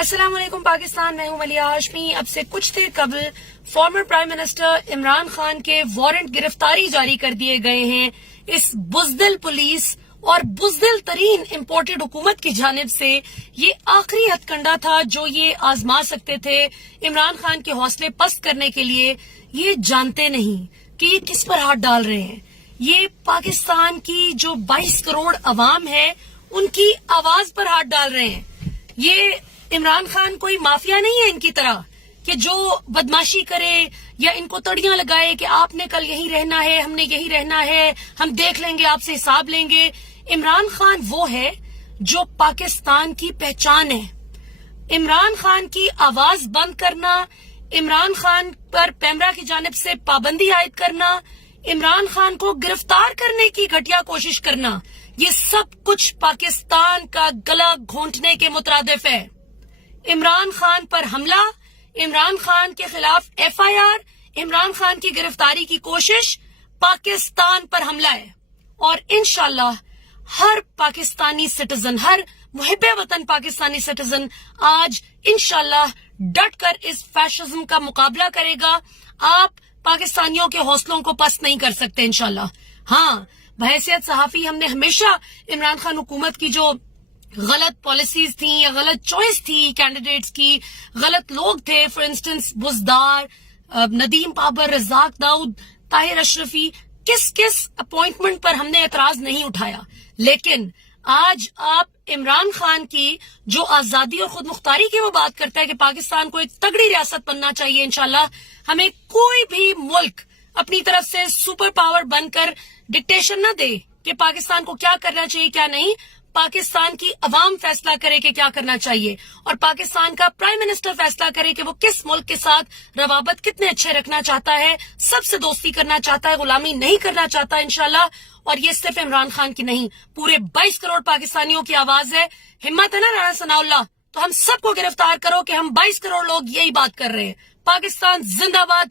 السلام علیکم پاکستان، میں ہوں ملیہ ہاشمی۔ اب سے کچھ دیر قبل former prime minister Imran Khan کے وارنٹ گرفتاری جاری کر دیے گئے ہیں اس بزدل پولیس اور بزدل ترین امپورٹڈ حکومت کی جانب سے۔ یہ آخری ہتھ کنڈا تھا جو یہ آزما سکتے تھے عمران خان کے حوصلے پست کرنے کے لیے۔ یہ جانتے نہیں کہ یہ کس پر ہاتھ ڈال رہے ہیں۔ یہ پاکستان کی جو 22 کروڑ عوام ہے ان کی آواز پر ہاتھ ڈال رہے ہیں۔ یہ عمران خان کوئی مافیا نہیں ہے ان کی طرح کہ جو بدماشی کرے یا ان کو تڑیاں لگائے کہ آپ نے کل یہیں رہنا ہے، ہم نے یہیں رہنا ہے، ہم دیکھ لیں گے، آپ سے حساب لیں گے۔ عمران خان وہ ہے جو پاکستان کی پہچان ہے۔ عمران خان کی آواز بند کرنا، عمران خان پر پیمرا کی جانب سے پابندی عائد کرنا، عمران خان کو گرفتار کرنے کی گھٹیا کوشش کرنا، یہ سب کچھ پاکستان کا گلا گھونٹنے کے مترادف ہے۔ عمران خان پر حملہ، عمران خان کے خلاف F I R, Imran Khan کی گرفتاری کی کوشش پاکستان پر حملہ ہے۔ اور انشاءاللہ ہر پاکستانی سٹیزن، ہر محب وطن پاکستانی سٹیزن آج انشاءاللہ ڈٹ کر اس فیشزم کا مقابلہ کرے گا۔ آپ پاکستانیوں کے حوصلوں کو پست نہیں کر سکتے انشاءاللہ۔ ہاں، بحیثیت صحافی ہم نے ہمیشہ عمران خان حکومت کی جو غلط پالیسیز تھیں یا غلط چوائس تھی کینڈیڈیٹس کی، غلط لوگ تھے، فار انسٹنس بزدار، ندیم بابر، رزاق داؤد، طاہر اشرفی، کس اپوائنٹمنٹ پر ہم نے اعتراض نہیں اٹھایا۔ لیکن آج آپ عمران خان کی جو آزادی اور خود مختاری کی وہ بات کرتا ہے کہ پاکستان کو ایک تگڑی ریاست بننا چاہیے انشاءاللہ، ہمیں کوئی بھی ملک اپنی طرف سے سپر پاور بن کر ڈکٹیشن نہ دے کہ پاکستان کو کیا کرنا چاہیے کیا نہیں۔ پاکستان کی عوام فیصلہ کرے کہ کیا کرنا چاہیے، اور پاکستان کا پرائم منسٹر فیصلہ کرے کہ وہ کس ملک کے ساتھ روابط کتنے اچھے رکھنا چاہتا ہے، سب سے دوستی کرنا چاہتا ہے، غلامی نہیں کرنا چاہتا انشاءاللہ۔ اور یہ صرف عمران خان کی نہیں، پورے 22 کروڑ پاکستانیوں کی آواز ہے۔ ہمت ہے نا رانا ثناء اللہ، تو ہم سب کو گرفتار کرو کہ ہم 22 کروڑ لوگ یہی بات کر رہے ہیں۔ پاکستان زندہ باد،